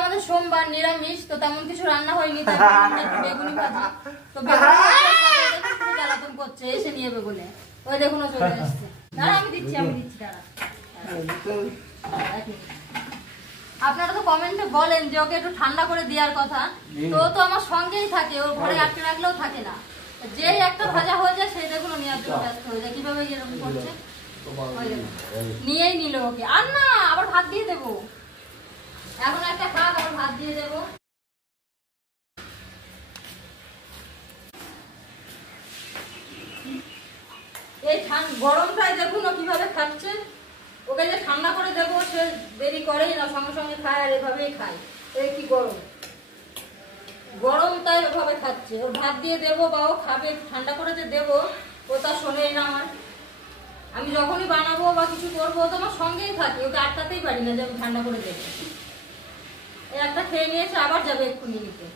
আমাদের সোমবার নিরামিষ, তো তেমন কিছু রান্না হয়নি, বেগুনি ভাজি। তো বেগুনি জ্বালাতন করছে, এসে নিয়ে বলে ওই দেখুন চলে এসছে। দাঁড়া আমি দিচ্ছি দাঁড়া। আপনারা তো কমেন্টে বলেন যে ওকে একটু ঠান্ডা করে দেওয়ার কথা, তো তো আমার সঙ্গেই থাকে, ও ঘরে আটকে রাখলেও থাকে না। যেই একটা ভাজা হয়ে যায় সেই দেখুন নেওয়ার জন্য ব্যস্ত হয়ে যায়। কিভাবে এরকম করছে, নিয়েই নিল ওকে। আর না, আবার ভাত দিয়ে দেবো, এখন একটা খাক, আবার ভাত দিয়ে দেবো। এই গরমটাই দেখুন ও কিভাবে খাচ্ছে। ওকে যে ঠান্ডা করে দেবো সে দেরি করেই না, সঙ্গে সঙ্গে খায়, আর এভাবেই খায়। এই কি গরমটাই ওভাবে খাচ্ছে। ওর ভাত দিয়ে দেবো বা ও খাবে, ঠান্ডা করে যে দেবো ও তা শোনেই না আমার। আমি যখনই বানাবো বা কিছু করবো তো আমার সঙ্গেই থাকে, ওকে আটকাতেই পারি না যে আমি ঠান্ডা করে দেবো। একটা খেয়ে নিয়েছে, আবার যাবে এক্ষুনি নিতে।